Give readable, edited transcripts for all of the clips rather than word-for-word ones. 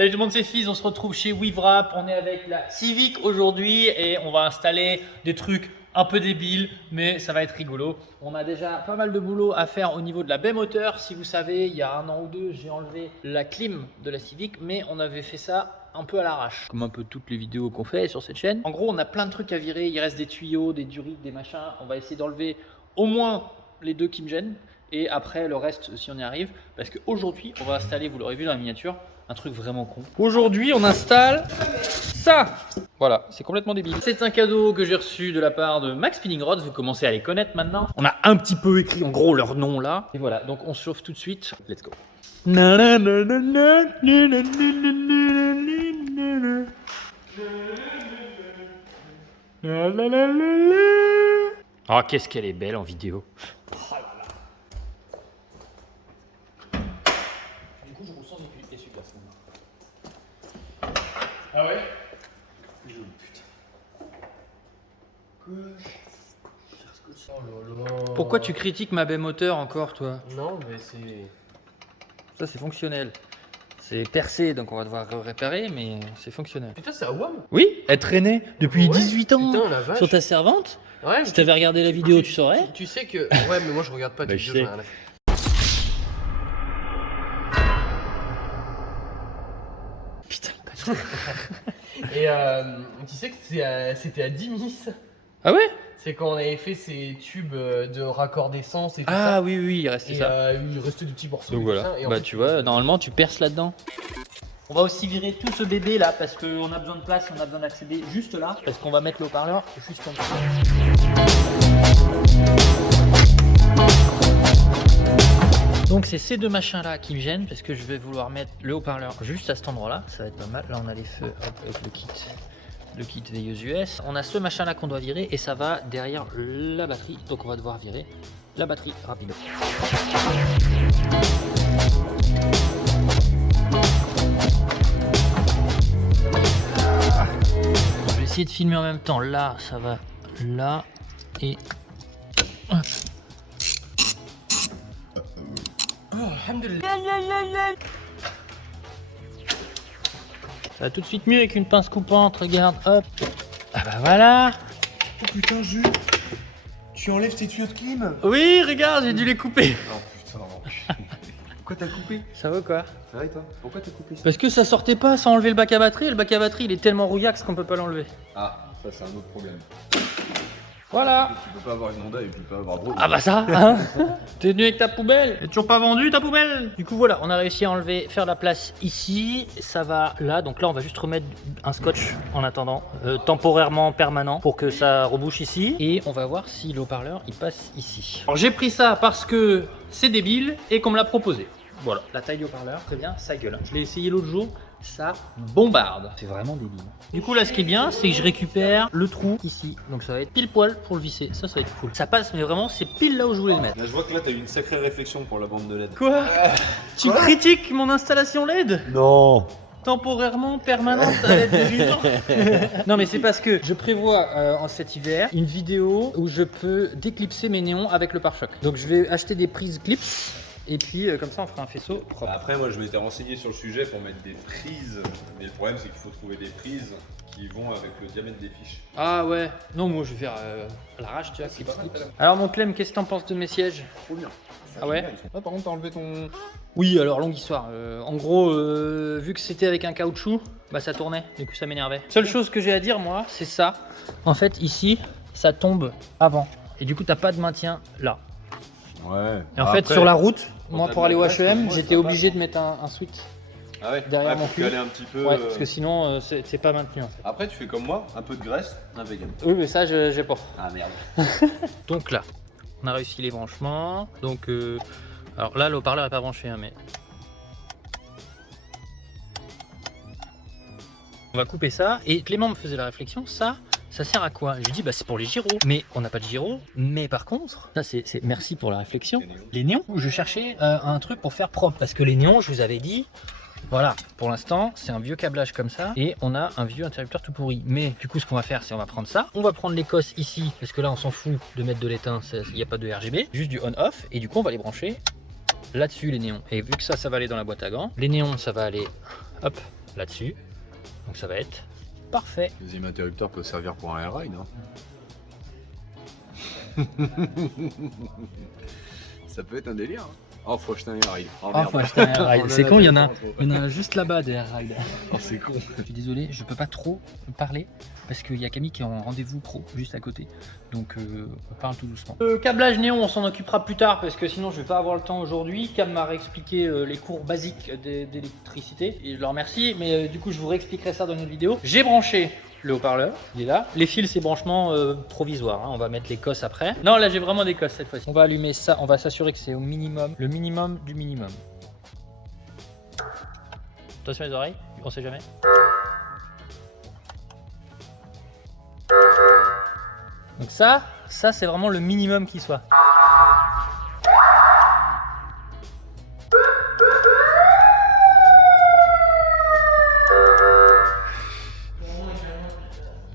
Salut tout le monde, c'est Fizz, on se retrouve chez WeaveWrap, on est avec la Civic aujourd'hui et on va installer des trucs un peu débiles, mais ça va être rigolo. On a déjà pas mal de boulot à faire au niveau de la baie moteur. Si vous savez, il y a 1 an ou 2, j'ai enlevé la clim de la Civic, mais on avait fait ça un peu à l'arrache, comme un peu toutes les vidéos qu'on fait sur cette chaîne. En gros, on a plein de trucs à virer, il reste des tuyaux, des durites, des machins. On va essayer d'enlever au moins les 2 qui me gênent. Et après le reste si on y arrive, parce qu'aujourd'hui on va installer, vous l'aurez vu dans la miniature, un truc vraiment con. Aujourd'hui on installe ça. Voilà, c'est complètement débile. C'est un cadeau que j'ai reçu de la part de Max Spinning Rods, vous commencez à les connaître maintenant. On a un petit peu écrit en gros leur nom là. Et voilà, donc on se chauffe tout de suite. Let's go. Oh, qu'est-ce qu'elle est belle en vidéo. Du coup, je roule sans essuie-glace. Ah ouais? Joli, putain. Oh là là. Pourquoi tu critiques ma baie moteur encore, toi? Non, mais c'est... Ça, c'est fonctionnel. C'est percé, donc on va devoir réparer, mais c'est fonctionnel. Putain, c'est à WAM. Oui, elle traînait depuis Ouais, 18 ans putain, la vache. sur ta servante. Ouais, Si t'avais regardé la vidéo, tu saurais. Tu sais que... Ouais, mais moi je regarde pas tes Bah, vidéos, je sais. j'en ai rien à faire. Putain. Et tu sais que c'était à 10 miss. Ah ouais? C'est quand on avait fait ces tubes de raccord d'essence et tout Ah ça. oui, oui, il restait Et ça. il restait des petits morceaux. Donc et voilà, tout ça, et en bah fait, tu vois, normalement tu perces là-dedans. On va aussi virer tout ce bébé là parce qu'on a besoin de place, on a besoin d'accéder juste là. Parce qu'on va mettre le haut-parleur juste en dessous. Donc c'est ces 2 machins là qui me gênent parce que je vais vouloir mettre le haut-parleur juste à cet endroit là. Ça va être pas mal. Là on a les feux, hop, avec le kit veilleuse US. On a ce machin là qu'on doit virer et ça va derrière la batterie. Donc on va devoir virer la batterie rapidement. Je vais essayer de filmer en même temps. Là, ça va là et hop. Ça va tout de suite mieux avec une pince coupante. Regarde, hop. Ah bah voilà. Oh putain, Jules, tu enlèves tes tuyaux de clim? Oui, regarde, j'ai dû les couper. Oh putain, pourquoi t'as coupé? Ça va quoi? Ça va et toi? Pourquoi t'as coupé ça? Parce que ça sortait pas sans enlever le bac à batterie. Et le bac à batterie, il est tellement rouillax qu'on peut pas l'enlever. Ah, ça c'est un autre problème. Voilà. Tu peux pas avoir une Honda et puis pas avoir Bro. Ah bah ça, hein. T'es venu avec ta poubelle. T'as toujours pas vendu ta poubelle. Du coup voilà, on a réussi à enlever, faire la place ici. Ça va là, donc là on va juste remettre un scotch en attendant, temporairement permanent pour que ça rebouche ici. Et on va voir si le haut-parleur il passe ici. Alors j'ai pris ça parce que c'est débile et qu'on me l'a proposé. Voilà, la taille du haut-parleur, très bien, ça gueule. Je l'ai essayé l'autre jour, ça bombarde. C'est vraiment débile. Du coup là ce qui est bien, c'est que je récupère le trou ici. Donc ça va être pile poil pour le visser, ça va être cool. Ça passe mais vraiment c'est pile là où je voulais le mettre. Là je vois que là t'as eu une sacrée réflexion pour la bande de LED. Quoi? Tu critiques mon installation LED? Non. Temporairement permanente à l'aide de gisant. Non mais c'est parce que je prévois en cet hiver une vidéo où je peux déclipser mes néons avec le pare-choc. Donc je vais acheter des prises clips. Et puis comme ça on fera un faisceau propre. Après moi je m'étais renseigné sur le sujet pour mettre des prises, mais le problème c'est qu'il faut trouver des prises qui vont avec le diamètre des fiches. Ah ouais, non moi je vais faire à l'arrache tu vois. C'est pas mal, clips. Alors mon Clem, qu'est-ce que t'en penses de mes sièges? Trop bien. Ah ouais? Ah, par contre t'as enlevé ton... Oui alors longue histoire, en gros vu que c'était avec un caoutchouc, bah ça tournait, du coup ça m'énervait. Seule chose que j'ai à dire moi c'est ça, en fait ici ça tombe avant et du coup t'as pas de maintien là. Ouais. Et en fait sur la route, moi t'as pour de aller la au graisse, H&M moi, j'étais ça obligé passe. de mettre un sweat. Ah ouais, derrière mon pour cul. caler un petit peu. Ouais parce que sinon c'est pas maintenu en fait. Après tu fais comme moi, un peu de graisse, un vegan. Oui mais ça j'ai pas. Ah merde. Donc là, on a réussi les branchements. Donc alors là le haut-parleur est pas branché hein, mais on va couper ça. Et Clément me faisait la réflexion, ça sert à quoi? Je lui dis bah c'est pour les gyros. Mais on n'a pas de gyros. Mais par contre, ça c'est merci pour la réflexion. Les néons, je cherchais un truc pour faire propre. Parce que les néons, je vous avais dit, voilà, pour l'instant c'est un vieux câblage comme ça. Et on a un vieux interrupteur tout pourri. Mais du coup ce qu'on va faire c'est on va prendre ça. On va prendre l'Écosse ici. Parce que là on s'en fout de mettre de l'étain, il n'y a pas de RGB. Juste du on-off. Et du coup on va les brancher là-dessus les néons. Et vu que ça va aller dans la boîte à gants. Les néons ça va aller hop là-dessus. Donc ça va être parfait. Le deuxième interrupteur peut servir pour un air ride. Ça peut être un délire. Oh, faut acheter un air ride. Oh, Oh, merde. faut acheter un air ride. On en C'est a con, il y en déjà a, trop. il y en a juste là-bas des air rides. Oh, c'est con. Je suis désolé, je peux pas trop parler parce qu'il y a Camille qui est en rendez-vous pro juste à côté. Donc on parle tout doucement. Câblage néon, on s'en occupera plus tard parce que sinon je vais pas avoir le temps aujourd'hui. Cam m'a réexpliqué les cours basiques d'électricité et je le remercie. Mais du coup je vous réexpliquerai ça dans une autre vidéo. J'ai branché le haut-parleur, il est là. Les fils c'est branchement provisoire, hein. On va mettre les cosses après. Non, là j'ai vraiment des cosses cette fois-ci. On va allumer ça, on va s'assurer que c'est au minimum, le minimum du minimum. Attention les oreilles, on sait jamais. Donc ça c'est vraiment le minimum qui soit.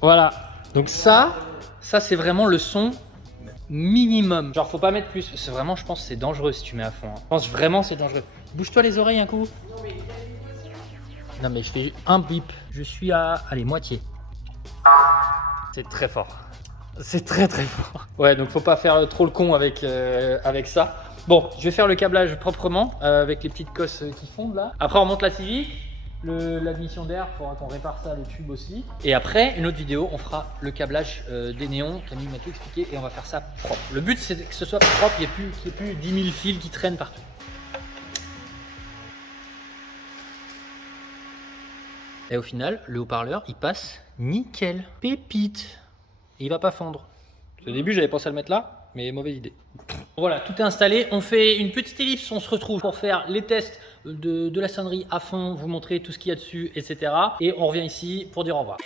Voilà. Donc ça c'est vraiment le son minimum. Genre faut pas mettre plus. C'est vraiment, je pense, c'est dangereux si tu mets à fond. Hein. Je pense vraiment c'est dangereux. Bouge-toi les oreilles un coup. Non mais je fais un bip. Je suis à, allez, moitié. C'est très fort. C'est très fort. Ouais, donc faut pas faire trop le con avec, avec ça. Bon, je vais faire le câblage proprement avec les petites cosses qui fondent là. Après on monte la Civic, l'admission d'air, il faudra qu'on répare ça, le tube aussi. Et après, une autre vidéo, on fera le câblage des néons. Camille m'a tout expliqué et on va faire ça propre. Le but c'est que ce soit propre, qu'il n'y ait plus 10 000 fils qui traînent partout. Et au final, le haut-parleur, il passe nickel, pépite. Et il va pas fondre. Au début, j'avais pensé à le mettre là, mais mauvaise idée. Voilà, tout est installé. On fait une petite ellipse. On se retrouve pour faire les tests de la sonnerie à fond, vous montrer tout ce qu'il y a dessus, etc. Et on revient ici pour dire au revoir.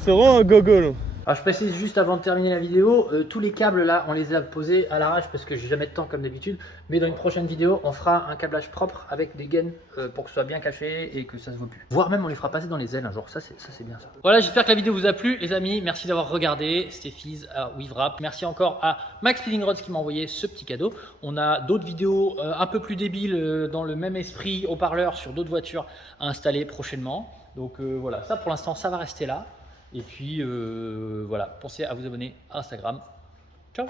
C'est vraiment un gogol. Alors je précise juste avant de terminer la vidéo, tous les câbles là on les a posés à l'arrache parce que j'ai jamais de temps comme d'habitude, mais dans une prochaine vidéo on fera un câblage propre avec des gaines pour que ce soit bien caché et que ça se voit plus. Voire même on les fera passer dans les ailes un jour, ça c'est bien ça. Voilà, j'espère que la vidéo vous a plu les amis, merci d'avoir regardé, c'était Fizz à WeaveWrap, merci encore à Max Speeding Rods qui m'a envoyé ce petit cadeau. On a d'autres vidéos un peu plus débiles dans le même esprit, haut-parleurs sur d'autres voitures à installer prochainement. Donc voilà, ça pour l'instant ça va rester là. Et puis voilà, pensez à vous abonner à Instagram. Ciao!